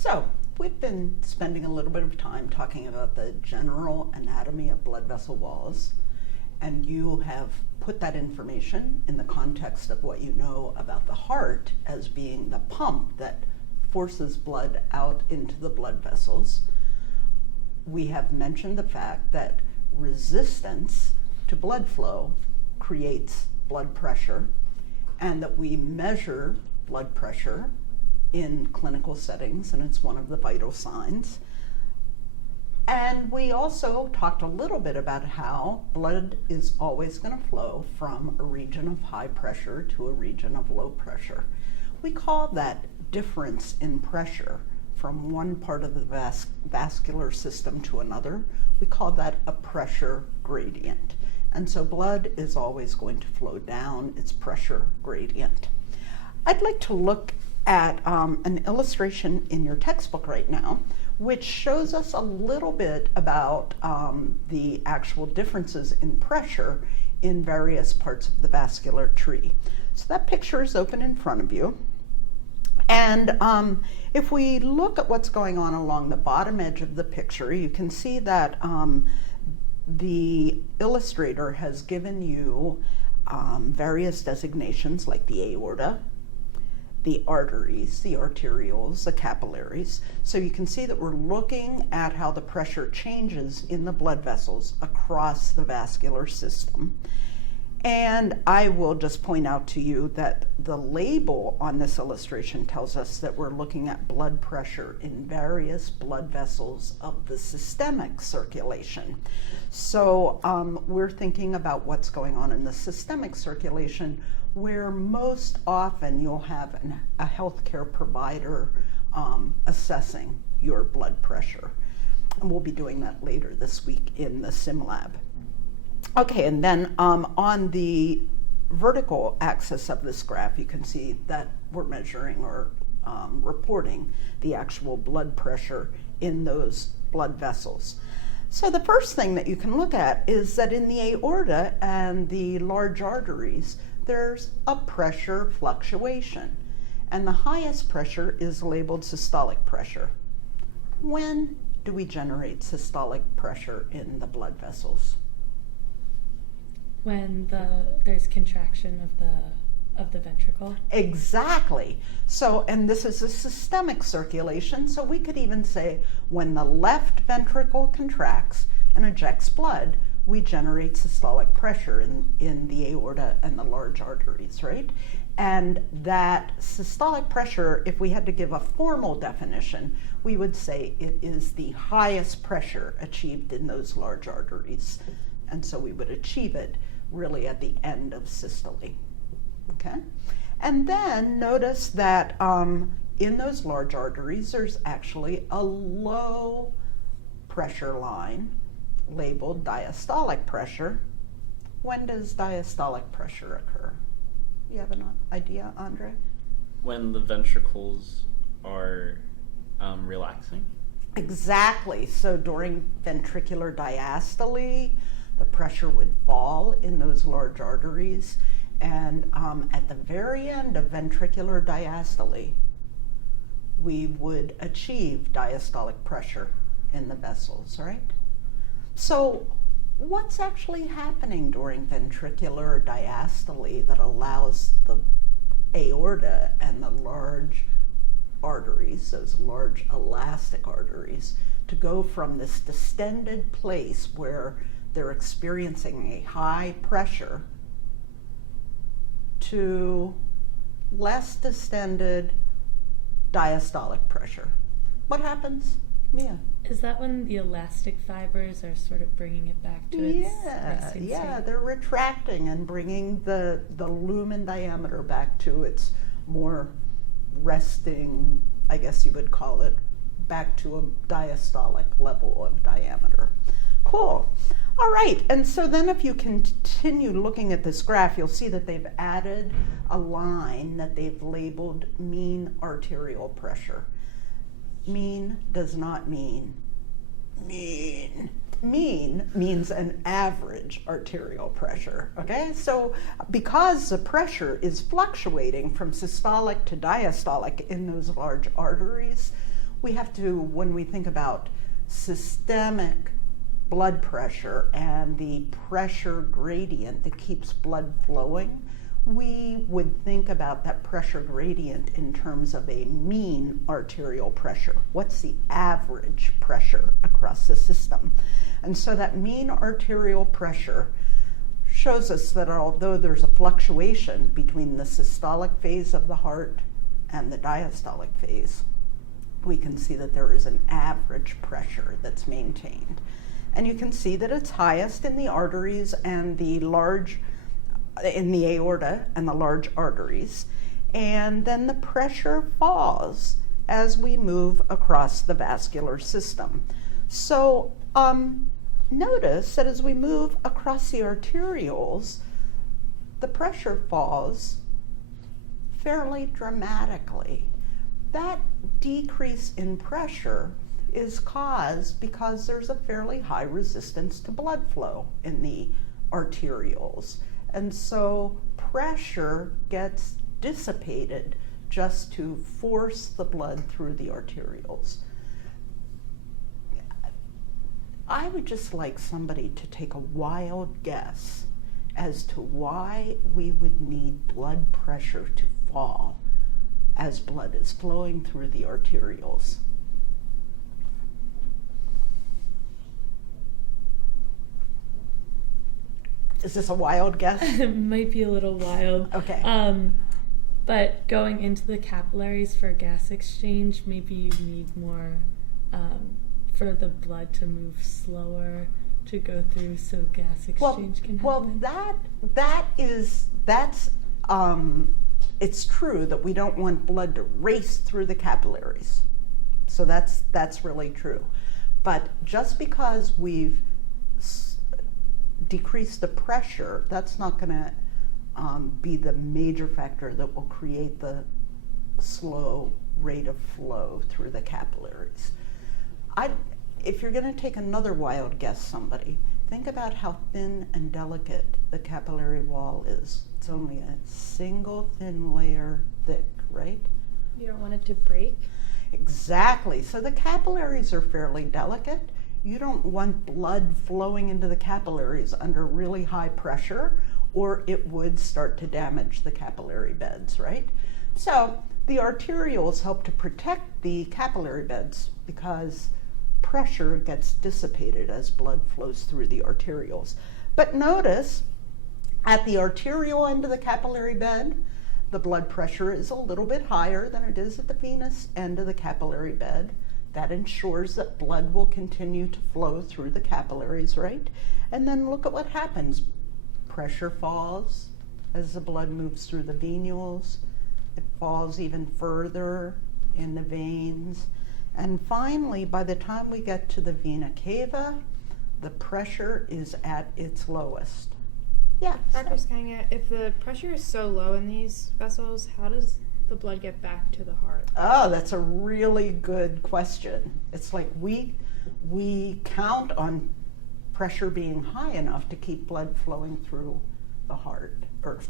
So we've been spending a little bit of time talking about the general anatomy of blood vessel walls, and you have put that information in the context of what you know about the heart as being the pump that forces blood out into the blood vessels. We have mentioned the fact that resistance to blood flow creates blood pressure, and that we measure blood pressure in clinical settings, and it's one of the vital signs. And we also talked a little bit about how blood is always going to flow from a region of high pressure to a region of low pressure. We call that difference in pressure from one part of the vascular system to another. We call that a pressure gradient. And so blood is always going to flow down its pressure gradient. I'd like to look at an illustration in your textbook right now, which shows us a little bit about the actual differences in pressure in various parts of the vascular tree. So that picture is open in front of you. And if we look at what's going on along the bottom edge of the picture, you can see that the illustrator has given you various designations like the aorta, the arteries, the arterioles, the capillaries. So you can see that we're looking at how the pressure changes in the blood vessels across the vascular system. And I will just point out to you that the label on this illustration tells us that we're looking at blood pressure in various blood vessels of the systemic circulation. So we're thinking about what's going on in the systemic circulation, where most often you'll have a healthcare provider assessing your blood pressure. And we'll be doing that later this week in the sim lab. Okay, and then on the vertical axis of this graph, you can see that we're measuring or reporting the actual blood pressure in those blood vessels. So the first thing that you can look at is that in the aorta and the large arteries, there's a pressure fluctuation, and the highest pressure is labeled systolic pressure. When do we generate systolic pressure in the blood vessels? When there's contraction of the ventricle. Exactly. So, and this is a systemic circulation, so we could even say when the left ventricle contracts and ejects blood, we generate systolic pressure in the aorta and the large arteries, right? And that systolic pressure, if we had to give a formal definition, we would say it is the highest pressure achieved in those large arteries. And so we would achieve it really at the end of systole, okay? And then notice that in those large arteries, there's actually a low pressure line labeled diastolic pressure. When does diastolic pressure occur? You have an idea, Andre? When the ventricles are relaxing. Exactly. So during ventricular diastole, the pressure would fall in those large arteries, and at the very end of ventricular diastole, we would achieve diastolic pressure in the vessels, right? So what's actually happening during ventricular diastole that allows the aorta and the large arteries, those large elastic arteries, to go from this distended place where they're experiencing a high pressure to less distended diastolic pressure? What happens, Mia? Is that when the elastic fibers are sort of bringing it back to its resting state? They're retracting and bringing the lumen diameter back to its more resting, I guess you would call it, back to a diastolic level of diameter. Cool. All right, and so then if you continue looking at this graph, you'll see that they've added a line that they've labeled mean arterial pressure. Mean does not mean mean. Mean means an average arterial pressure, okay? So because the pressure is fluctuating from systolic to diastolic in those large arteries, we have to, when we think about systemic blood pressure and the pressure gradient that keeps blood flowing, we would think about that pressure gradient in terms of a mean arterial pressure. What's the average pressure across the system? And so that mean arterial pressure shows us that although there's a fluctuation between the systolic phase of the heart and the diastolic phase, we can see that there is an average pressure that's maintained. And you can see that it's highest in the arteries and in the aorta and the large arteries. And then the pressure falls as we move across the vascular system. So notice that as we move across the arterioles, the pressure falls fairly dramatically. That decrease in pressure is caused because there's a fairly high resistance to blood flow in the arterioles. And so pressure gets dissipated just to force the blood through the arterioles. I would just like somebody to take a wild guess as to why we would need blood pressure to fall as blood is flowing through the arterioles. Is this a wild guess? It might be a little wild. Okay. But going into the capillaries for gas exchange, maybe you need more for the blood to move slower to go through so gas exchange can happen. It's true that we don't want blood to race through the capillaries. So that's really true. But just because we've decreased the pressure, that's not going to be the major factor that will create the slow rate of flow through the capillaries. If you're going to take another wild guess, somebody, think about how thin and delicate the capillary wall is. It's only a single thin layer thick, right? You don't want it to break? Exactly. So the capillaries are fairly delicate. You don't want blood flowing into the capillaries under really high pressure, or it would start to damage the capillary beds, right? So the arterioles help to protect the capillary beds because pressure gets dissipated as blood flows through the arterioles. But notice, at the arterial end of the capillary bed, the blood pressure is a little bit higher than it is at the venous end of the capillary bed. That ensures that blood will continue to flow through the capillaries, right? And then look at what happens. Pressure falls as the blood moves through the venules. It falls even further in the veins. And finally, by the time we get to the vena cava, the pressure is at its lowest. Yeah. Dr. Scanga, if the pressure is so low in these vessels, how does the blood get back to the heart? Oh, that's a really good question. It's like we count on pressure being high enough to keep blood flowing through the heart, or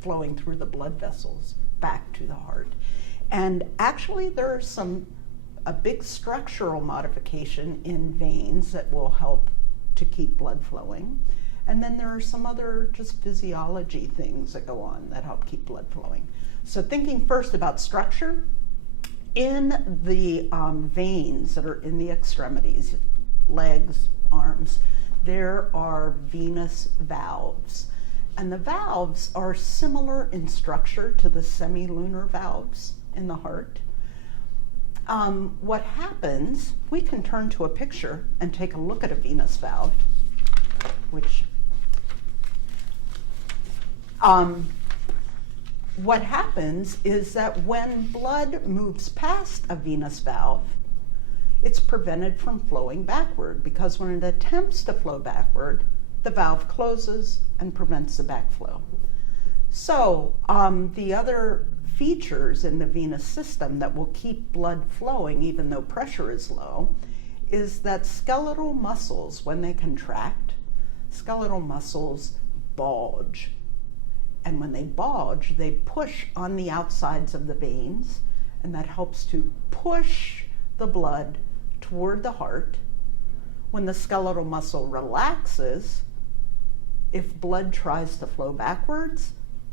flowing through the blood vessels back to the heart. And actually there's a big structural modification in veins that will help to keep blood flowing. And then there are some other just physiology things that go on that help keep blood flowing. So thinking first about structure, in the veins that are in the extremities, legs, arms, there are venous valves. And the valves are similar in structure to the semilunar valves in the heart. What happens, we can turn to a picture and take a look at a venous valve, which what happens is that when blood moves past a venous valve, it's prevented from flowing backward, because when it attempts to flow backward, the valve closes and prevents the backflow. So the other features in the venous system that will keep blood flowing even though pressure is low is that skeletal muscles, when they contract, skeletal muscles bulge. And when they bulge, they push on the outsides of the veins, and that helps to push the blood toward the heart. When the skeletal muscle relaxes, if blood tries to flow backwards,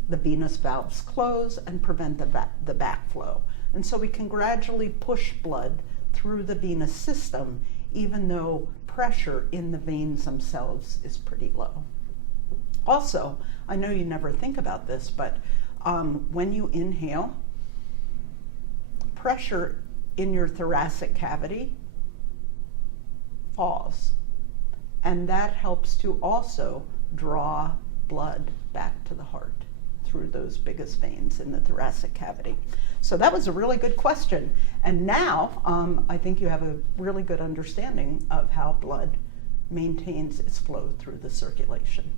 the venous valves close and prevent the backflow. And so we can gradually push blood through the venous system, even though pressure in the veins themselves is pretty low. Also, I know you never think about this, but when you inhale, pressure in your thoracic cavity falls. And that helps to also draw blood back to the heart through those biggest veins in the thoracic cavity. So that was a really good question. And now I think you have a really good understanding of how blood maintains its flow through the circulation.